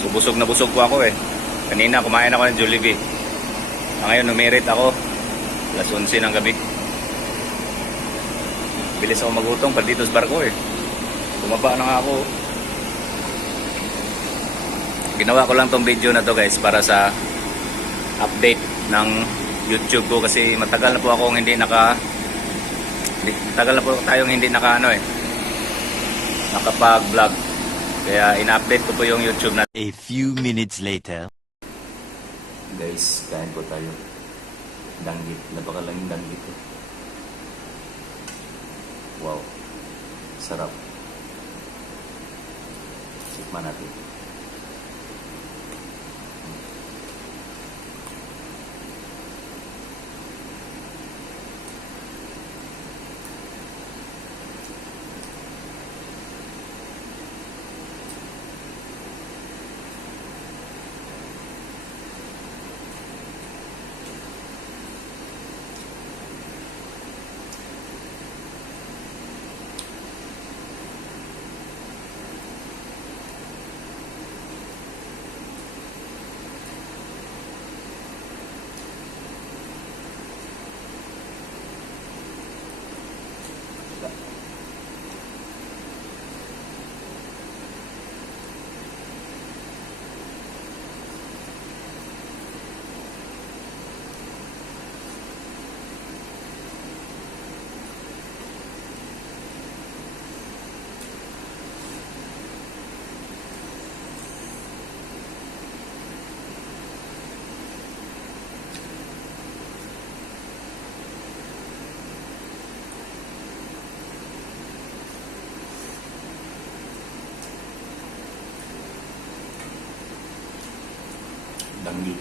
So busog na busog po ako eh. Kanina kumain ako ng Jollibee. Ngayon numerit ako. Alas 11 ng gabi. Bilis ako magutong pa dito sa barko eh. Bumaba na nga ako. Ginawa ko lang tong video na to guys para sa update ng YouTube ko kasi matagal na po akong hindi matagal na po tayong hindi nakapag-vlog. Kaya ina-update ko po yung YouTube na. A few minutes later. Guys, kain po tayo. Danggit, napakalanging danggit to. Wow. Sarap. Tikman natin. Danggit.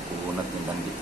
Makukunat ng danggit.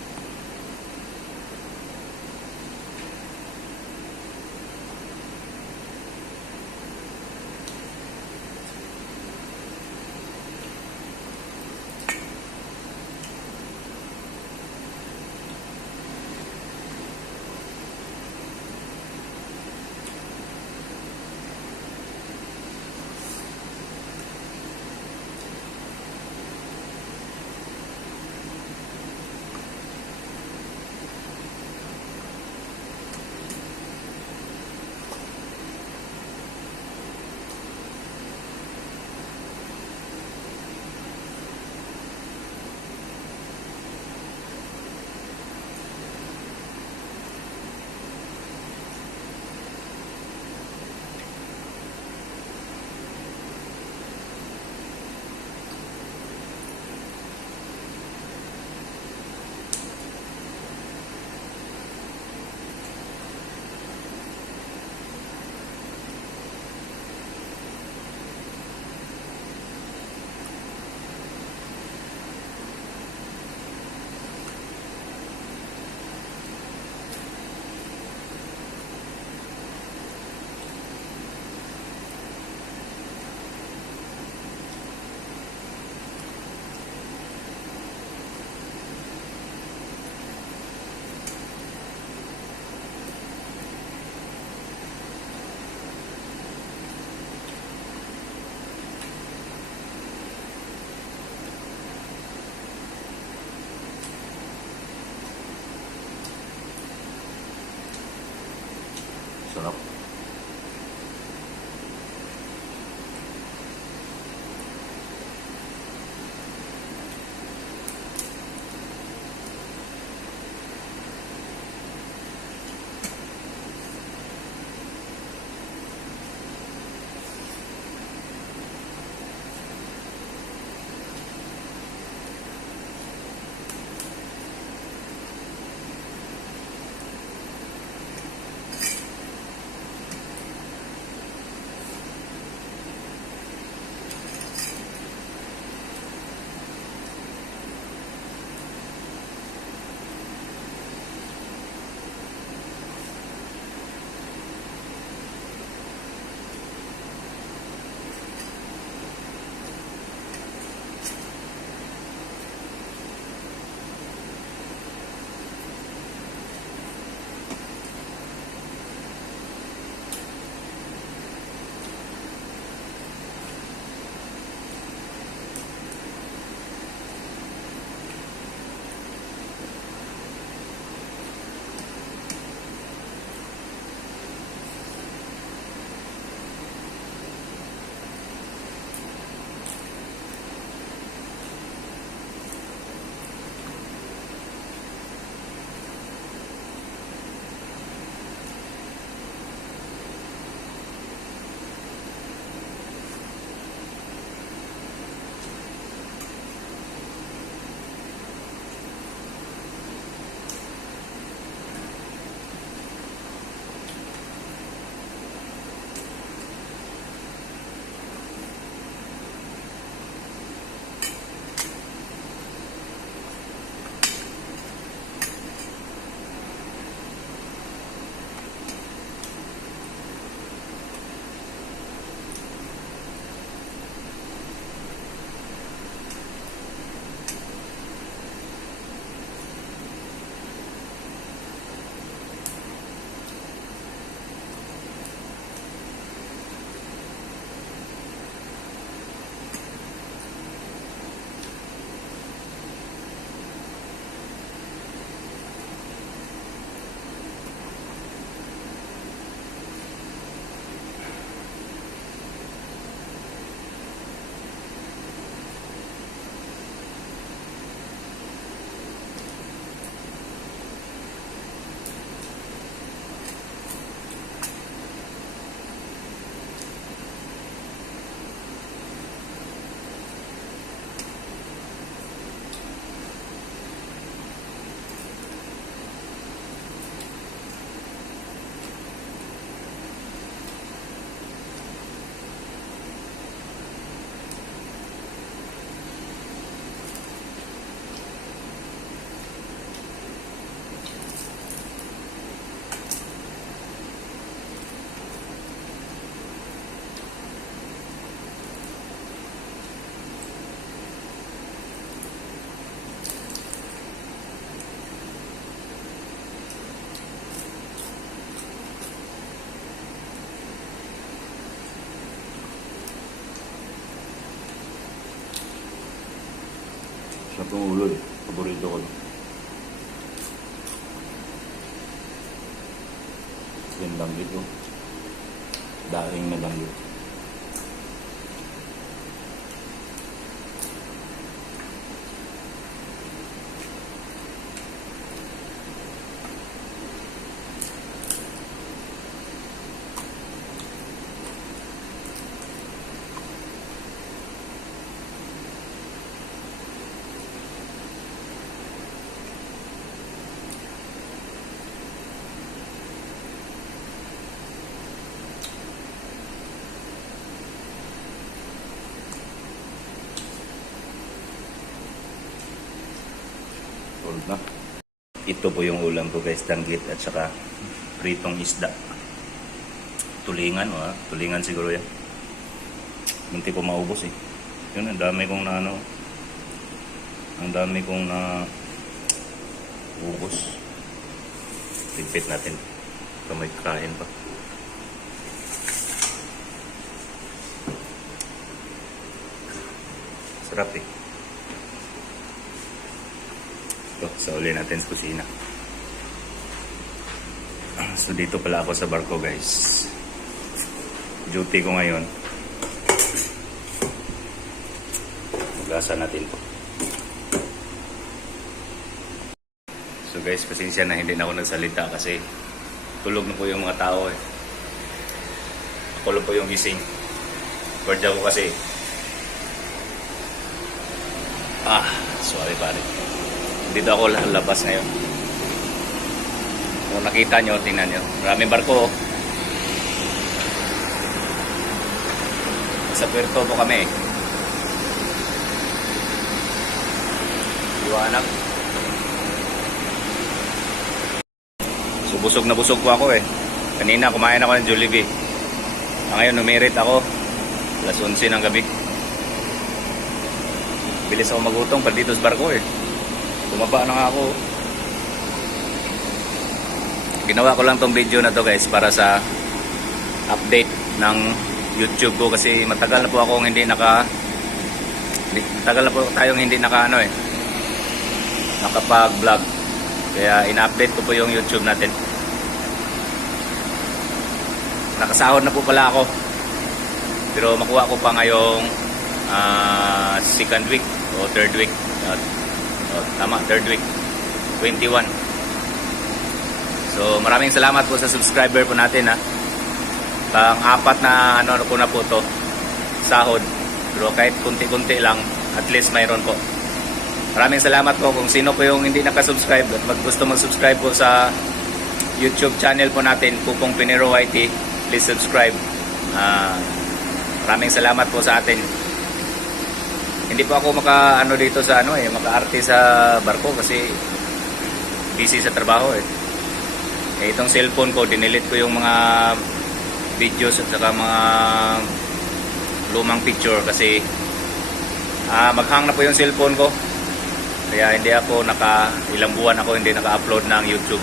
Sarap ng ulo eh. Paborito ko. Yan lang dito. Daing na lang dito. Tulog na. Ito po yung ulam ko guys, danggit at saka pritong isda. Tulingan, tulingan siguro yan. Munti ko maubos eh. Yun, ang dami kong na ano. Ang dami kong na ubos. Pipit natin. Ito may kain pa. Sarap eh. Ito, sa uli natin sa kusina. So dito pala ako sa barko guys. Duty ko ngayon. Maglasan natin to. So guys, pasensya na hindi na ako nagsalita kasi tulog na po yung mga tao eh. Ako lang po yung gising. Bored ako kasi. Sorry pare. Dito ako lalabas ngayon. Kung nakita nyo, tingnan nyo. Maraming barko. Sa Puerto po kami. Liwanag. So busog na busog po ako eh. Kanina kumain ako ng Jollibee. Ngayon numirit ako. Alas 11 ng gabi. Bilis ako magutong pag dito sa barko eh. Bumaba na nga ako. Ginawa ko lang tong video na to guys para sa update ng YouTube ko kasi matagal na po akong matagal na po tayong hindi nakapag-vlog. Kaya ina-update ko po yung YouTube natin. Nakasahod na po pala ako. Pero makuha ko pa ngayong second week o third week. Third week 21. So maraming salamat po sa subscriber po natin ha. Pang-apat na ko na po to sahod. Pero kahit kunti-kunti lang, at least mayroon po. Maraming salamat po kung sino po yung hindi nakasubscribe at gusto mag-subscribe po sa YouTube channel po natin, Pupong Pinero YT. Please subscribe. Maraming salamat po sa atin. Hindi po ako dito sa maka-arte sa barko kasi busy sa trabaho eh. Itong cellphone ko, dinilit ko yung mga videos at saka mga lumang picture kasi maghang na po yung cellphone ko. Kaya hindi ako ilang buwan ako hindi naka-upload ng YouTube.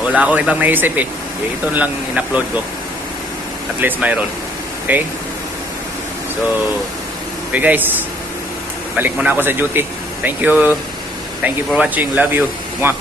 Wala akong ibang maisip eh. Ito lang in-upload ko. At least mayroon. Okay? So, okay guys. Balik muna ako sa duty. Thank you. Thank you for watching. Love you. Mwah.